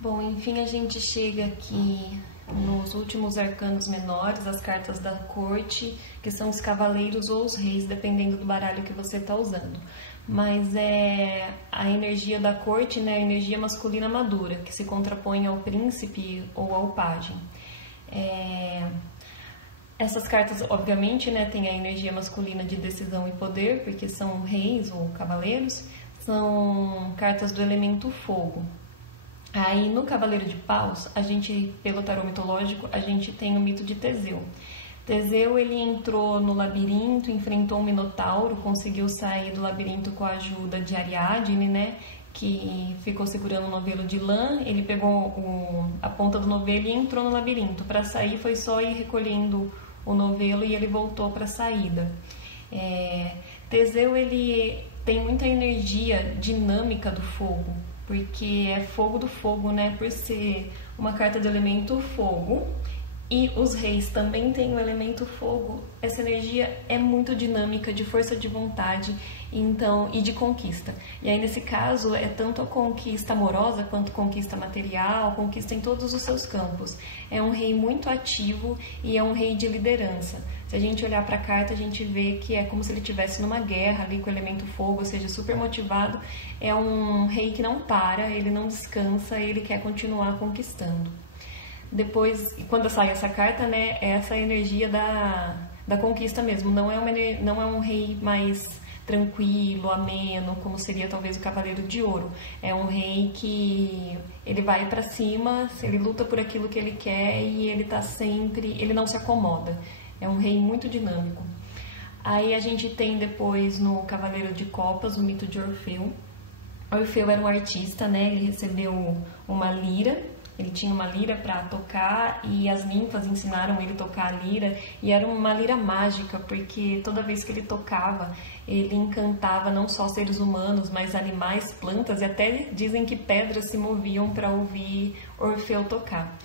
Bom, enfim, a gente chega aqui nos últimos arcanos menores, as cartas da corte, que são os cavaleiros ou os reis, dependendo do baralho que você está usando. Mas é a energia da corte, né, a energia masculina madura, que se contrapõe ao príncipe ou ao pajem. Essas cartas, obviamente, né, têm a energia masculina de decisão e poder, porque são reis ou cavaleiros, são cartas do elemento fogo. Aí no Cavaleiro de Paus, a gente, pelo tarô mitológico, a gente tem o mito de Teseu. Teseu, ele entrou no labirinto, enfrentou um minotauro, conseguiu sair do labirinto com a ajuda de Ariadne, né, que ficou segurando o novelo de lã. Ele pegou a ponta do novelo e entrou no labirinto. Para sair foi só ir recolhendo o novelo e ele voltou para a saída. Teseu, ele tem muita energia dinâmica do fogo, porque é fogo do fogo, né? Por ser uma carta de elemento fogo e os reis também têm o elemento fogo, essa energia é muito dinâmica, de força de vontade, então, e de conquista. E aí, nesse caso, é tanto a conquista amorosa quanto conquista material, conquista em todos os seus campos. É um rei muito ativo e é um rei de liderança. Se a gente olhar para a carta, a gente vê que é como se ele estivesse numa guerra ali com o elemento fogo, ou seja, super motivado. É um rei que não para, ele não descansa, ele quer continuar conquistando. Depois, quando sai essa carta, né, é essa energia da conquista mesmo. Não é um rei mais tranquilo, ameno, como seria talvez o Cavaleiro de Ouro. É um rei que ele vai para cima, ele luta por aquilo que ele quer e ele tá sempre, ele não se acomoda. É um rei muito dinâmico. Aí a gente tem depois no Cavaleiro de Copas o mito de Orfeu. Orfeu era um artista, né? Ele recebeu uma lira. Ele tinha uma lira para tocar e as ninfas ensinaram ele a tocar a lira. E era uma lira mágica, porque toda vez que ele tocava, ele encantava não só seres humanos, mas animais, plantas, e até dizem que pedras se moviam para ouvir Orfeu tocar.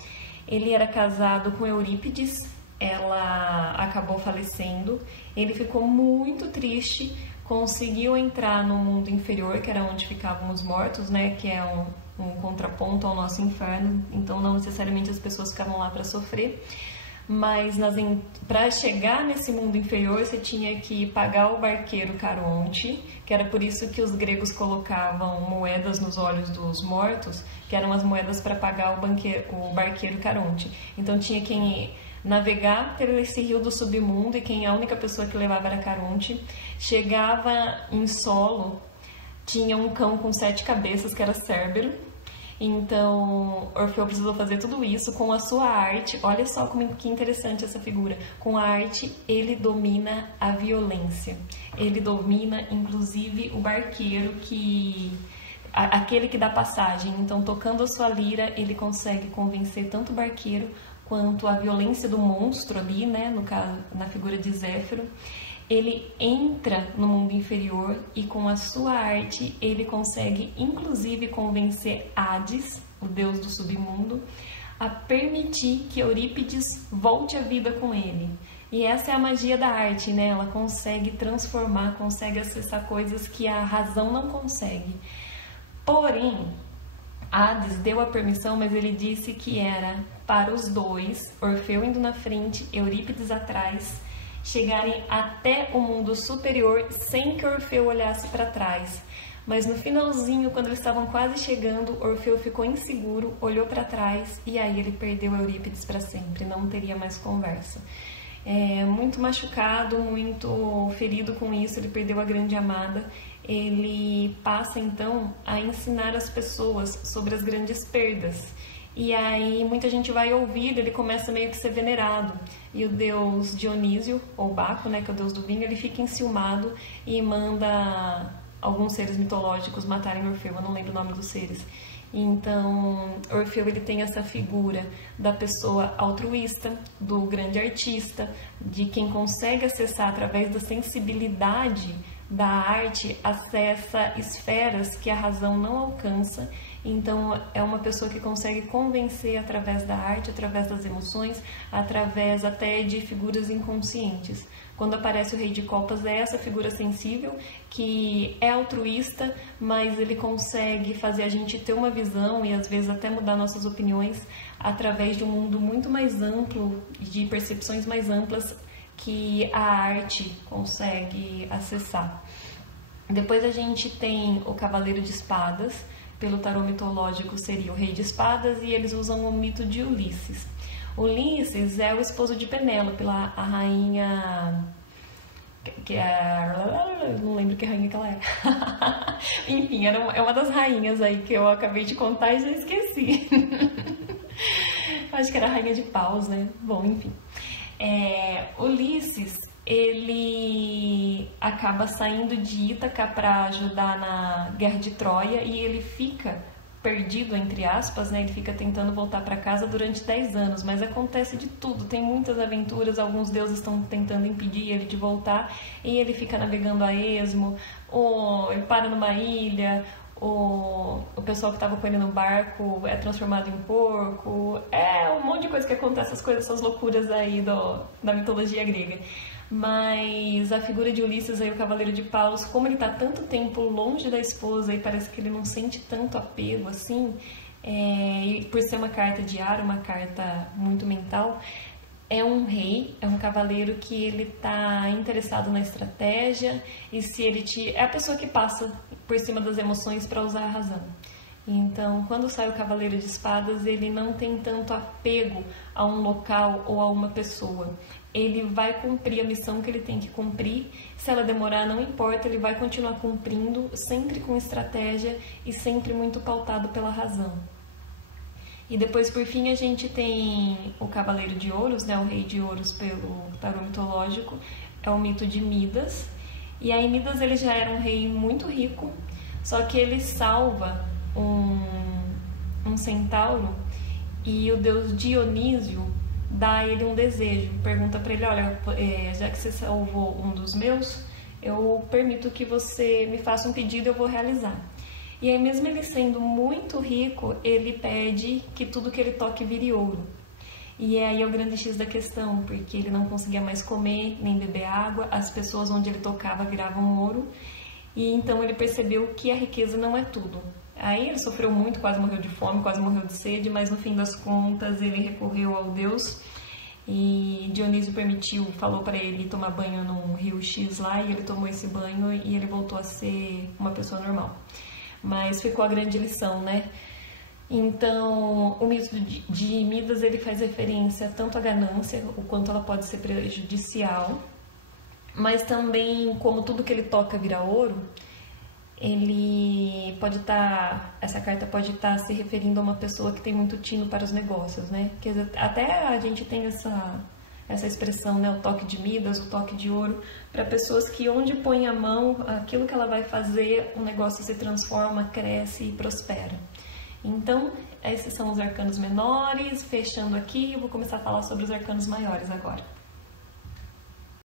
Ele era casado com Eurípides, ela acabou falecendo. Ele ficou muito triste, conseguiu entrar no mundo inferior, que era onde ficavam os mortos, né, que é um contraponto ao nosso inferno, então não necessariamente as pessoas ficavam lá para sofrer, mas para chegar nesse mundo inferior você tinha que pagar o barqueiro Caronte, que era por isso que os gregos colocavam moedas nos olhos dos mortos, que eram as moedas para pagar o barqueiro Caronte. Então tinha quem navegar por esse rio do submundo e a única pessoa que levava era Caronte. Chegava em solo, tinha um cão com 7 cabeças, que era Cérbero. Então, Orfeu precisou fazer tudo isso com a sua arte. Olha só que interessante essa figura. Com a arte, ele domina a violência. Ele domina, inclusive, o barqueiro, aquele que dá passagem. Então, tocando a sua lira, ele consegue convencer tanto o barqueiro quanto a violência do monstro ali, né? No caso, na figura de Zéfiro. Ele entra no mundo inferior e com a sua arte ele consegue inclusive convencer Hades, o deus do submundo, a permitir que Eurípides volte à vida com ele. E essa é a magia da arte, né? Ela consegue transformar, consegue acessar coisas que a razão não consegue. Porém, Hades deu a permissão, mas ele disse que era para os dois, Orfeu indo na frente, Eurípides atrás, chegarem até o mundo superior sem que Orfeu olhasse para trás. Mas no finalzinho, quando eles estavam quase chegando, Orfeu ficou inseguro, olhou para trás e aí ele perdeu Eurípides para sempre, não teria mais conversa. Muito machucado, muito ferido com isso, ele perdeu a grande amada. Ele passa então a ensinar as pessoas sobre as grandes perdas. E aí muita gente vai ouvir, ele começa meio que a ser venerado. E o deus Dionísio, ou Baco, né, que é o deus do vinho, ele fica enciumado e manda alguns seres mitológicos matarem Orfeu. Eu não lembro o nome dos seres. Então, Orfeu, ele tem essa figura da pessoa altruísta, do grande artista, de quem consegue acessar através da sensibilidade da arte, acessa esferas que a razão não alcança Então é uma pessoa que consegue convencer através da arte, através das emoções, através até de figuras inconscientes. Quando aparece o Rei de Copas, é essa figura sensível que é altruísta, mas ele consegue fazer a gente ter uma visão e às vezes até mudar nossas opiniões através de um mundo muito mais amplo, de percepções mais amplas que a arte consegue acessar. Depois a gente tem o Cavaleiro de Espadas, pelo tarô mitológico seria o Rei de Espadas, e eles usam o mito de Ulisses. Ulisses é o esposo de Penélope, a rainha, que é, não lembro que rainha que ela é. Enfim, é uma das rainhas aí que eu acabei de contar e já esqueci. Acho que era a rainha de paus, né? Bom, enfim. Ulisses, ele acaba saindo de Ítaca para ajudar na Guerra de Troia e ele fica perdido, entre aspas, né? Ele fica tentando voltar para casa durante 10 anos, mas acontece de tudo, tem muitas aventuras, alguns deuses estão tentando impedir ele de voltar e ele fica navegando a esmo, ou ele para numa ilha, o pessoal que estava com ele no barco é transformado em porco, um monte de coisa que acontece, essas loucuras aí da mitologia grega. Mas a figura de Ulisses aí, o Cavaleiro de Paus, como ele está tanto tempo longe da esposa e parece que ele não sente tanto apego assim, e por ser uma carta de ar, uma carta muito mental, é um rei, é um cavaleiro que ele está interessado na estratégia e se ele é a pessoa que passa por cima das emoções para usar a razão. Então, quando sai o Cavaleiro de Espadas, ele não tem tanto apego a um local ou a uma pessoa. Ele vai cumprir a missão que ele tem que cumprir. Se ela demorar, não importa, ele vai continuar cumprindo, sempre com estratégia e sempre muito pautado pela razão. E depois, por fim, a gente tem o Cavaleiro de Ouros, né? O Rei de Ouros pelo tarô mitológico, é o mito de Midas. E aí Midas ele já era um rei muito rico, só que ele salva um centauro e o deus Dionísio dá a ele um desejo, pergunta para ele, olha, já que você salvou um dos meus, eu permito que você me faça um pedido e eu vou realizar. E aí mesmo ele sendo muito rico, ele pede que tudo que ele toque vire ouro. E aí é o grande X da questão, porque ele não conseguia mais comer, nem beber água, as pessoas onde ele tocava viravam ouro, e então ele percebeu que a riqueza não é tudo. Aí ele sofreu muito, quase morreu de fome, quase morreu de sede, mas no fim das contas ele recorreu ao Deus e Dionísio falou para ele tomar banho num rio X lá, e ele tomou esse banho e ele voltou a ser uma pessoa normal. Mas ficou a grande lição, né? Então, o mito de Midas ele faz referência tanto à ganância, o quanto ela pode ser prejudicial, mas também como tudo que ele toca vira ouro. Essa carta pode estar se referindo a uma pessoa que tem muito tino para os negócios, né? Quer dizer, até a gente tem essa expressão, né? O toque de Midas, o toque de ouro, para pessoas que onde põe a mão, aquilo que ela vai fazer, o negócio se transforma, cresce e prospera. Então, esses são os arcanos menores. Fechando aqui, eu vou começar a falar sobre os arcanos maiores agora.